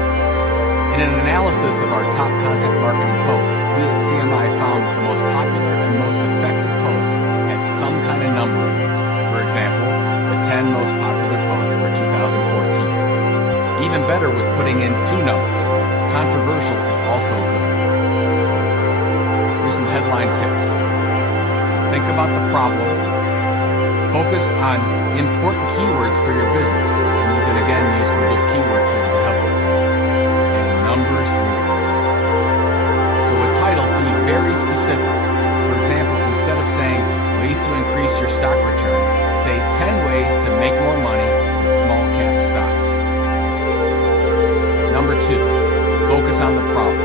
In an analysis of our top content marketing posts, we at CMI found that the most popular and most effective posts had some kind of number. For example, the 10 most popular posts for 2014. Even better was putting in 2 numbers. Controversial is also good. Here's some headline tips. Think about the problem. Focus on important keywords for your business, and you can again use Google's keyword tool to help with this. And numbers rule. So with titles, be very specific. For example, instead of saying ways to increase your stock return, say 10 ways to make more money with small cap stocks. Number 2, focus on the problem.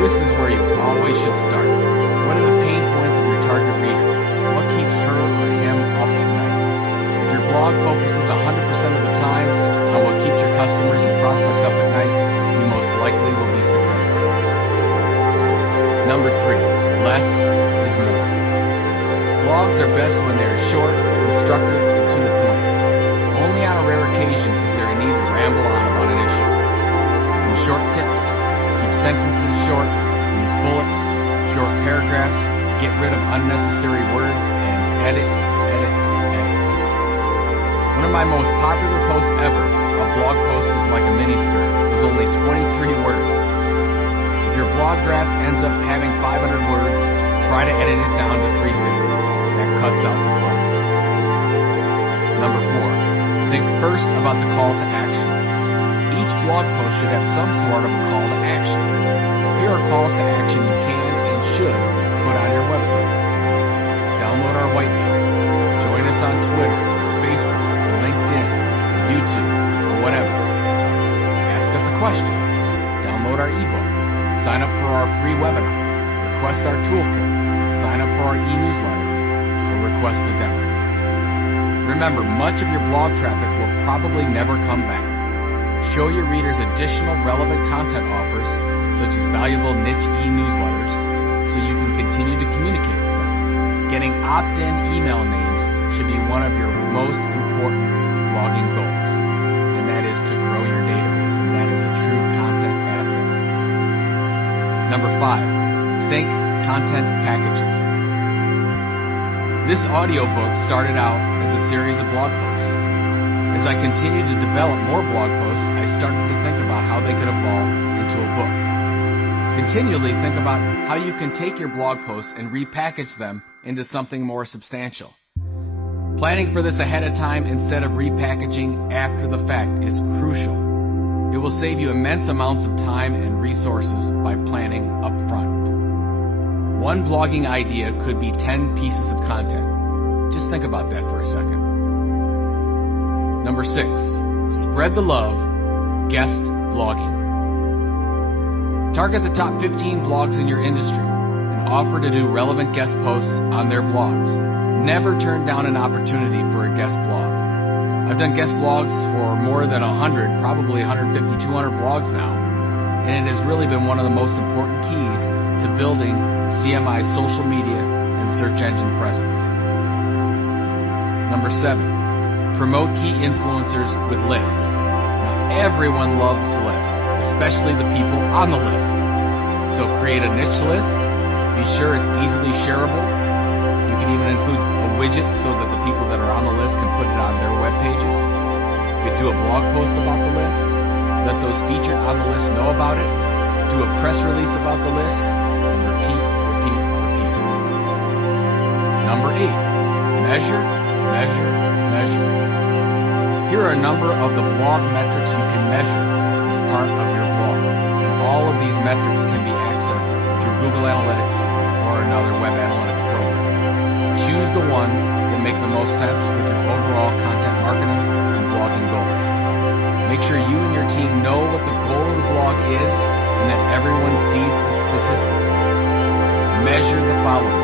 This is where you always should start. What are the pain points of your target reader? What keeps her or him up at night? If your blog focuses 100% of the time on what keeps your customers and prospects up at night, you most likely will be successful. Number 3, less is more. Blogs are best when they are short, constructive, and to the point. Only on a rare occasion is there a need to ramble on about an issue. Some short tips: keep sentences short, use bullets, short paragraphs, get rid of unnecessary words, and edit. One of my most popular posts ever, a blog post is like a mini-skirt, was only 23 words. If your blog draft ends up having 500 words, try to edit it down to 350. That cuts out the clutter. Number 4, think first about the call to action. Each blog post should have some sort of a call to action. Here are calls to action you can and should put on your website. Download our white paper. Join us on Twitter, Facebook, LinkedIn, YouTube, or whatever. Ask us a question. Download our ebook. Sign up for our free webinar. Request our toolkit. Sign up for our e-newsletter. Or request a demo. Remember, much of your blog traffic will probably never come back. Show your readers additional relevant content offers, such as valuable niche e-newsletters, so you can continue to communicate with them. Getting opt-in email names should be one of your most important blogging goals, and that is to grow your database, and that is a true content asset. Number 5, think content packages. This audiobook started out as a series of blog posts. As I continued to develop more blog posts, I started to think about how they could evolve into a book. Continually think about how you can take your blog posts and repackage them into something more substantial. Planning for this ahead of time instead of repackaging after the fact is crucial. It will save you immense amounts of time and resources by planning up front. One blogging idea could be 10 pieces of content. Just think about that for a second. Number 6, spread the love, guest blogging. Target the top 15 blogs in your industry and offer to do relevant guest posts on their blogs. Never turn down an opportunity for a guest blog. I've done guest blogs for more than 100, probably 150, 200 blogs now, and it has really been one of the most important keys to building CMI's social media and search engine presence. Number 7, promote key influencers with lists. Now, everyone loves lists, especially the people on the list. So create a niche list. Be sure it's easily shareable. You can even include a widget so that the people that are on the list can put it on their web pages. You could do a blog post about the list. Let those featured on the list know about it. Do a press release about the list. And repeat. Number 8, measure. Here are a number of the blog metrics you can measure as part of your blog. And all of these metrics can be accessed through Google Analytics or another web analytics program. Choose the ones that make the most sense with your overall content marketing and blogging goals. Make sure you and your team know what the goal of the blog is and that everyone sees the statistics. Measure the following: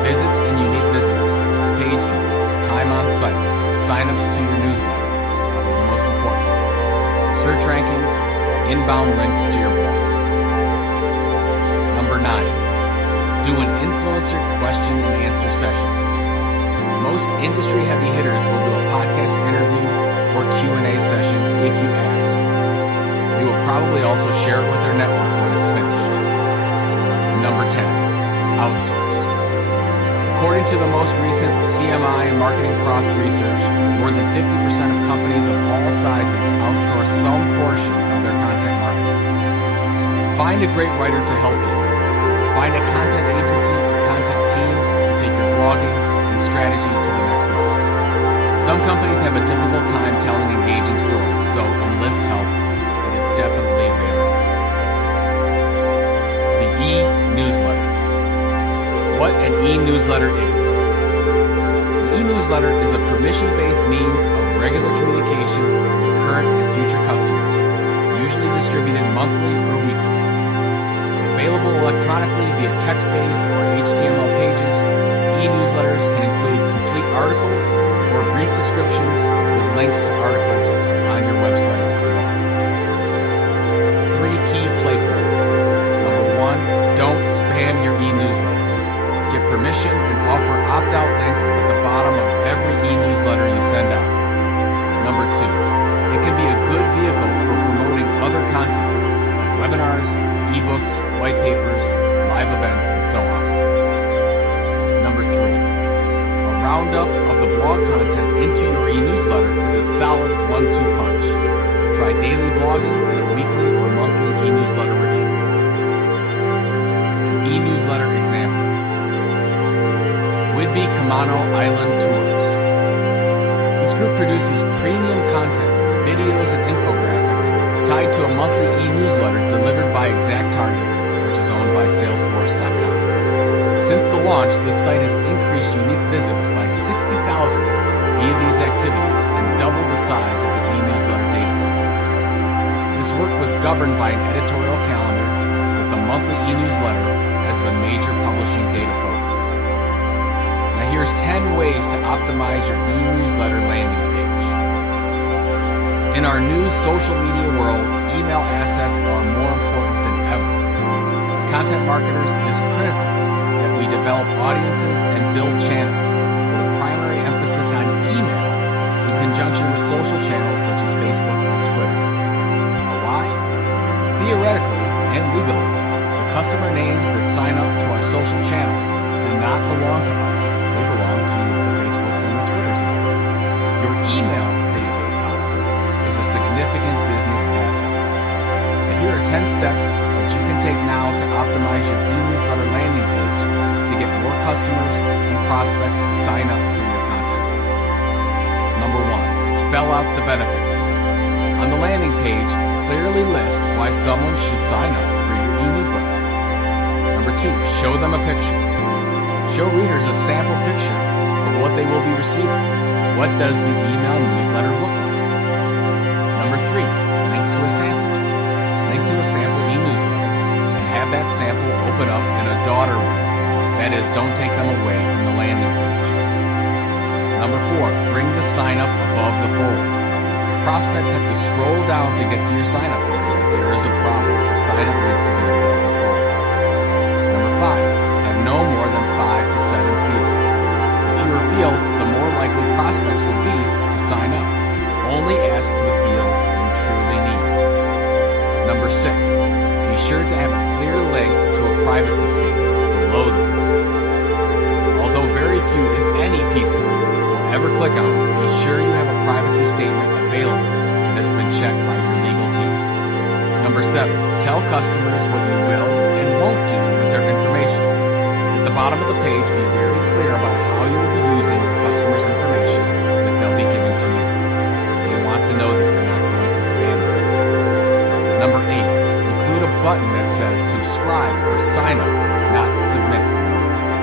visits and unique visitors, page views, time on site, signups to your newsletter, probably the most important, search rankings, inbound links to your blog. Number 9, do an influencer question and answer session. Most industry heavy hitters will do a podcast interview or Q&A session if you ask. They will probably also share it with their network when it's finished. Number 10, outsource. According to the most recent CMI Marketing Profs research, more than 50% of companies of all sizes outsource some portion of their content marketing. Find a great writer to help you. Find a content agency or content team to take your blogging and strategy to the next level. Some companies have a difficult time telling engaging stories, so enlist help. It is definitely available. The e-newsletter. What an e-newsletter is. An e-newsletter is a permission-based means of regular communication with current and future customers, usually distributed monthly or weekly. Available electronically via text-based or HTML pages, e-newsletters can include complete articles or brief descriptions with links to articles on your website. 3 key play points. Number 1, don't spam your e-newsletter. Give permission and offer opt-out links at the bottom of every ebooks, white papers, live events, and so on. Number 3. A roundup of the blog content into your e-newsletter is a solid 1-2 punch. Try daily blogging and a weekly or monthly e-newsletter review. E-newsletter example. Whidbey Camano Island Tours. This group produces premium content, videos, and infographics tied to a monthly e-newsletter delivered by ExactTarget, which is owned by Salesforce.com. Since the launch, this site has increased unique visits by 60,000 via these activities and doubled the size of the e-newsletter database. This work was governed by an editorial calendar with the monthly e-newsletter as the major publishing data focus. Now here's 10 ways to optimize your e-newsletter landing page. In our new social media world, email assets are more important than ever. As content marketers, it is critical that we develop audiences and build channels with a primary emphasis on email in conjunction with social channels such as Facebook and Twitter. Now why? Theoretically and legally, the customer names that sign up to our social channels do not belong to us. They belong to the Facebooks and the Twitters. Your email database, however, is a significant business asset. Now here are 10 steps that you can take now to optimize your e-newsletter landing page to get more customers and prospects to sign up through your content. Number 1, spell out the benefits. On the landing page, clearly list why someone should sign up for your e-newsletter. Number 2, show them a picture. Show readers a sample picture of what they will be receiving. What does the email newsletter look like? Number 3, link to a sample. Link to a sample e-newsletter and have that sample open up in a daughter window. That is, don't take them away from the landing page. Number 4, bring the sign up above the fold. Prospects have to scroll down to get to your sign up area. There is a problem. The sign up needs to be above the fold. Number 5, have no more than 5 to 7 fields. The fewer fields, the more likely prospects will be to sign up. Only ask for the fields you truly need. Number 6, be sure to have a clear link to a privacy statement below the fold. Although very few, if any, people will ever click on it, be sure you have a privacy statement available that has been checked by your legal team. Number 7, tell customers what you will and won't do with their information. At the bottom of the page, be very clear about how you will be using your customers' information that they'll be giving to you. They want to know that you're not going to spam them. Number 8, include a button that says subscribe or sign up, not submit.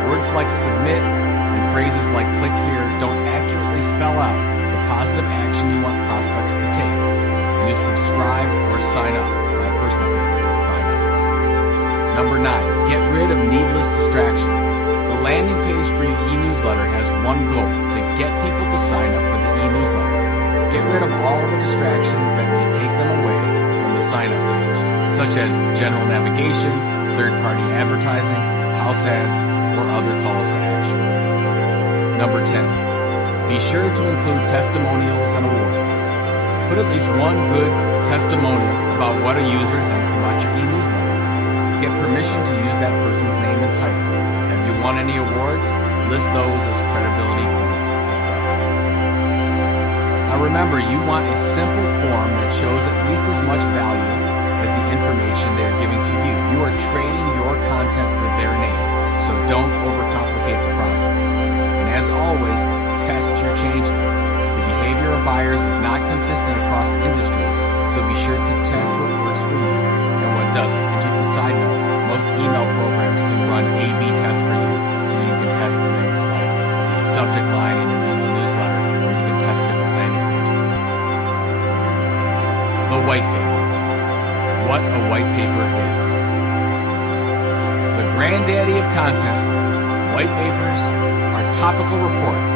Words like submit and phrases like click here don't accurately spell out the positive action you want prospects to take. Use subscribe or sign up. My personal favorite is sign up. Number 9, get rid of needless distractions. The landing page for your e-newsletter has one goal: to get people to sign up for the e-newsletter. Get rid of all the distractions that may take them away from the sign-up page, such as general navigation, third-party advertising, house ads, or other calls to action. Number 10, be sure to include testimonials and awards. Put at least one good testimonial about what a user thinks about your e-newsletter. Get permission to use that person's name and title. Have you won any awards? List those as credibility points as well. Now remember, you want a simple form that shows at least as much value as the information they are giving to you. You are trading your content for their name, so don't overcomplicate the process. And as always, test your changes. The behavior of buyers is not consistent across industries, so be sure to test what works for you and what doesn't. And just a side note, most email programs can run A/B tests for you, so you can test things like the subject line in your email newsletter, or you can test different landing pages. The white paper. What a white paper is. The granddaddy of content, white papers are topical reports